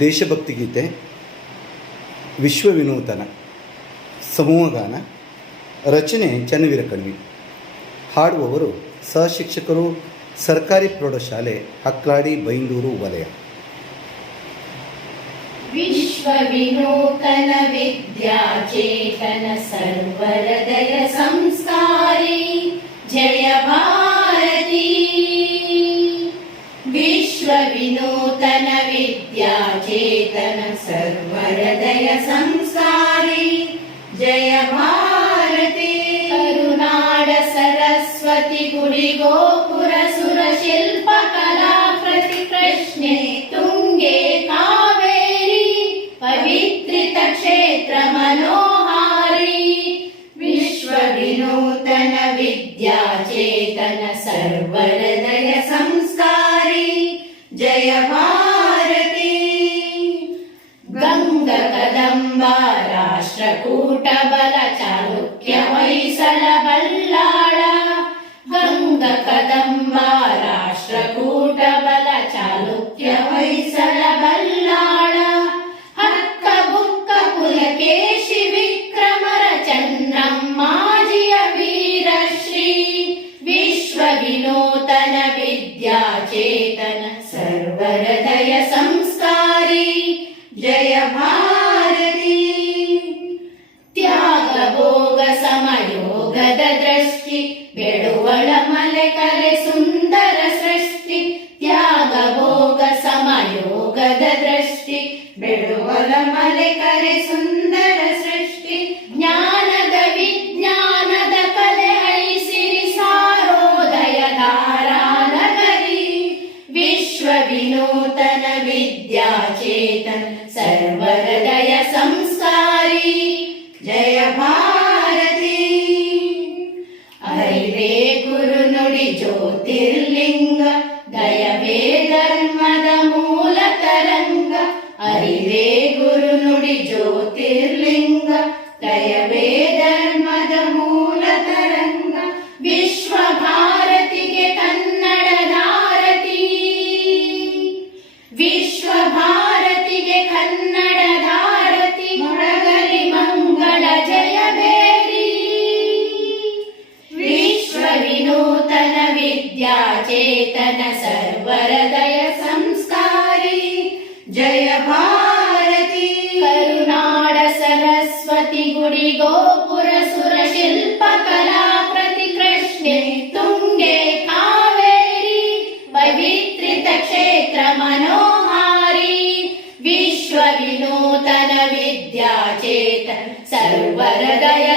ದೇಶಭಕ್ತಿ ಗೀತೆ, ವಿಶ್ವವಿನೂತನ, ಸಮೂಹಗಾನ, ರಚನೆ ಚನ್ನವೀರ ಕಣ್ವಿ. ಹಾಡುವವರು ಸಹಶಿಕ್ಷಕರು, ಸರ್ಕಾರಿ ಪ್ರೌಢಶಾಲೆ ಹಕ್ಲಾಡಿ, ಬೈಂದೂರು ವಲಯ. ವಿಶ್ವವಿನೂತನ ವಿದ್ಯಾಚೇತನ ಸರ್ವಹೃದಯ ಸಂಸ್ಕಾರಿ ಜಯ ಭಾರತಿ. ವಿಶ್ವವಿನೂತನ ವಿದ್ಯಾಚೇತನ ಸರ್ವಹೃದಯ ಸಂಸ್ಕಾರಿ ಜಯ ಭಾರತಿ. ಕರುನಾಡ ಸರಸ್ವತಿ ಗುಡಿ ಗೋಪುರ ಸುರ ಶಿಲ್ಪ ಕಲಾಕೃತಿ ಕೃಷ್ಣೆ ತುಂಗೆ ಕಾವೇರಿ ಪವಿತ್ರಿತ ಕ್ಷೇತ್ರ ಮನೋಹಾರಿ. ವಿಶ್ವವಿನೂತನ ವಿದ್ಯಾಚೇತನ ಸರ್ವಹೃದಯ ಸಂಸ್ಕಾರಿ ಜಯ ಭಾರತಿ. ಗಂಗ ಕದಂಬ ರಾಷ್ಟ್ರಕೂಟ ಬಲ ಚಾಲುಕ್ಯ ಹೊಯ್ಸಳ ಬಲ್ಲಾಳ. ಗಂಗ ಕದಂಬ ರಾಷ್ಟ್ರಕೂಟ ಬಲ ಚಾಲುಕ್ಯ ಹೊಯ್ಸಳ ಬಲ್ಲಾಳ. ಹಕ್ಕ ಬುಕ್ಕ ಪುಲಕೇಶಿ ವಿಕ್ರಮರ ಚಂದ್ರಮ್ಮಾಜಿಯ ವೀರಶ್ರೀ. ವಿಶ್ವವಿನೂತನ ವಿದ್ಯಾಚೇತನ ಸರ್ವಹೃದಯ ಸಂಸ್ಕಾರಿ ಜಯ ಭಾರತಿ. ತ್ಯಾಗ ಭೋಗ ಸಮಯೋಗದ ದೃಷ್ಟಿ ಬೆಳುವಳ ಮಲೆ ಕರೆ ಸುಂದರ ಸೃಷ್ಟಿ. ತ್ಯಾಗ ಭೋಗ ಸಮಯೋಗದ ದೃಷ್ಟಿ ಬೆಳುವಳ ಮಲೆ ಕರೆ ಸುಂದರ ಸೃಷ್ಟಿ. ಜ್ಞಾನದ ವಿಜ್ಞಾನದ ಕಲೆ ಐಸಿರಿ ಸಾರೋದಯ ಧಾರಾನಗರಿ. ವಿಶ್ವವಿನೂತನ ವಿದ್ಯಾಚೇತನ ಸರ್ವಹೃದಯ ಸಂಸ್ಕಾರಿ ಜಯ ಭಾರತಿ. ಅರಿವೇ ಗುರು ನುಡಿ ಜ್ಯೋತಿರ್ಲಿಂಗ, ದಯವೇ ಧರ್ಮದ ಮೂಲ ತರಂಗ. ಅರಿವೇ ಗುರು ನುಡಿ ಜ್ಯೋತಿರ್ಲಿಂಗ, ದಯವೇ ಧರ್ಮದ ಮೂಲ ತರಂಗ. ವಿಶ್ವ ಭಾರತಿಗೆ ಕನ್ನಡದಾರತಿ. ವಿಶ್ವ ಭಾರತಿಗೆ ಕನ್ನಡದಾರತಿ. ಮೊಳಗಲಿ ಮಂಗಳ ಜಯಬೇರಿ. ವಿಶ್ವವಿನೂತನ ವಿದ್ಯಾಚೇತನ ಸರ್ವಹೃದಯ ಸಂಸ್ಕಾರಿ ಜಯ ಭಾರತಿ. ಕರುನಾಡ ಸರಸ್ವತಿ ಗುಡಿ ಗೋಪುರ ಸುರ ಶಿಲ್ಪ ಕಲಾಕೃತಿ ಕೃಷ್ಣೆ ತುಂಗೆ ಕಾವೇರಿ ಪವಿತ್ರಿತ ಕ್ಷೇತ್ರ ಮನೋಹಾರಿ. ವಿಶ್ವವಿನೂತನ ವಿದ್ಯಾಚೇತನ ಸರ್ವಹೃದಯ